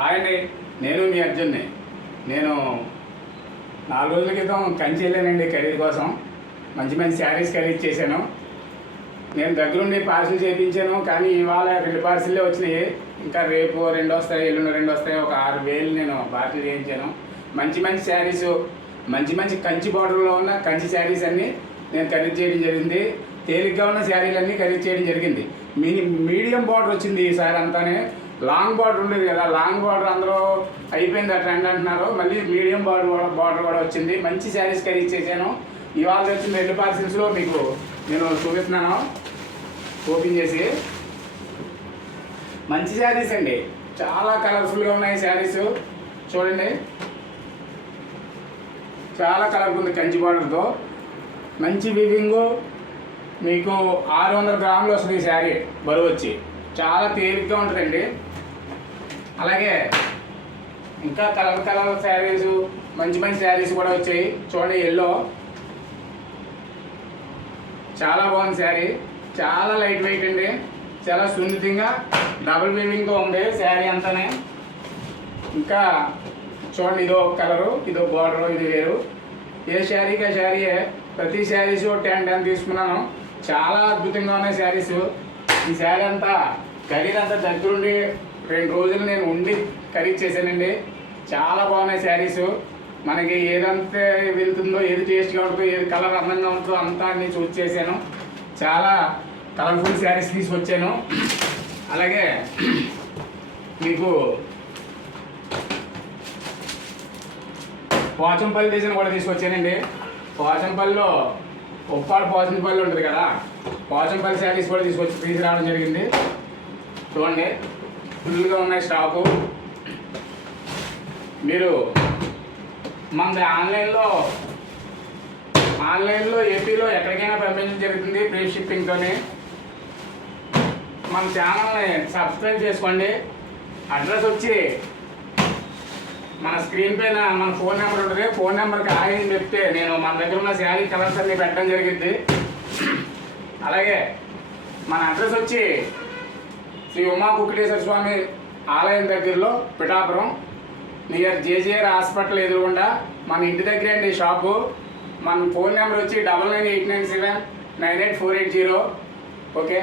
Hi అండి, నేను మీ అర్జున్ని. నేను 4 రోజుల క్రితం కంచి వెళ్ళానండి ఖరీదు కోసం. మంచి మంచి శారీస్ ఖరీదు చేశాను. నేను దగ్గరుండి పార్సిల్ చేయించాను, కానీ ఇవాళ 2 పార్సిల్లే వచ్చినాయి. ఇంకా రేపు 2 వస్తాయి, ఎల్లుండి 2 వస్తాయి. ఒక 6,000 నేను పార్సిల్ చేయించాను. మంచి మంచి శారీస్, మంచి మంచి కంచి బార్డర్లో ఉన్న కంచి శారీస్ అన్నీ నేను ఖరీదు చేయడం జరిగింది. తేలిగ్గా ఉన్న శారీలన్నీ ఖరీదు చేయడం జరిగింది. మీడియం బార్డర్ వచ్చింది ఈసారి అంతానే. లాంగ్ బార్డర్ ఉండేది కదా, లాంగ్ బార్డర్ అందరూ అయిపోయింది ఆ ట్రెండ్ అంటున్నారు. మళ్ళీ మీడియం బార్డర్ కూడా వచ్చింది. మంచి శారీస్ ఖరీదు చేశాను. ఇవాళ వచ్చిన 2 పార్సిల్స్లో మీకు నేను చూపిస్తున్నాను ఓపెన్ చేసి. మంచి శారీస్ అండి, చాలా కలర్ఫుల్గా ఉన్నాయి శారీస్. చూడండి, చాలా కలర్ఫుల్ ఉంది. కంచి బార్డర్తో మంచి వివింగు. మీకు 600 గ్రాములు వస్తుంది ఈ శారీ బరువు వచ్చి. చాలా తేలిగ్గా ఉంటుందండి. అలాగే ఇంకా కలర్ శారీస్, మంచి మంచి శారీస్ కూడా వచ్చాయి. చూడండి, ఎల్లో చాలా బాగుంది శారీ. చాలా లైట్ వెయిట్ అండి, చాలా సున్నితంగా డబుల్ వీవింగ్తో ఉంది శారీ అంతానే. ఇంకా చూడండి, ఇదో కలరు, ఇదో బార్డరు, ఇది వేరు. ఏ శారీకి ఆ శారీయే. ప్రతి శారీస్ 10 తీసుకున్నాను. చాలా అద్భుతంగా ఉన్నాయి శారీస్. ఈ శారీ అంతా ఖరీదంతా దగ్గరుండి 2 రోజులు నేను ఉండి ఖరీదు చేశానండి. చాలా బాగున్నాయి శారీస్. మనకి ఏదంతా వెళ్తుందో, ఏది టేస్ట్గా ఉంటుందో, ఏది కలర్ అందంగా ఉంటుందో అంతా నేను చూస్ చేశాను. చాలా కలర్ఫుల్ శారీస్ తీసుకొచ్చాను. అలాగే మీకు పోచంపల్లి డిజైన్ కూడా తీసుకొచ్చానండి. పోచంపల్లిలో ఉప్పాడు పోచంపల్లి ఉంటుంది కదా, పోచంపల్లి శారీస్ కూడా తీసుకురావడం జరిగింది. చూడండి, ఫుల్గా ఉన్నాయి స్టాకు. మీరు మన ఆన్లైన్లో ఏపీలో ఎక్కడికైనా పంపించడం జరుగుతుంది ఫ్రీ షిప్పింగ్తోనే. మన ఛానల్ని సబ్స్క్రైబ్ చేసుకోండి. అడ్రస్ వచ్చి మన స్క్రీన్ పైన మన ఫోన్ నెంబర్ ఉంటుంది. ఫోన్ నెంబర్కి హాయ్ అని చెప్తే నేను మన దగ్గర ఉన్న శారీ కలర్స్ అన్ని పెట్టడం జరిగింది. అలాగే మన అడ్రస్ వచ్చి శ్రీ ఉమా కుక్కటేశ్వర స్వామి ఆలయం దగ్గరలో పిఠాపురం, నియర్ జేజేఆర్ హాస్పిటల్ ఎదురుగుండా మన ఇంటి దగ్గరే అండి షాపు. మన ఫోన్ నెంబర్ వచ్చి 9989798480. ఓకే.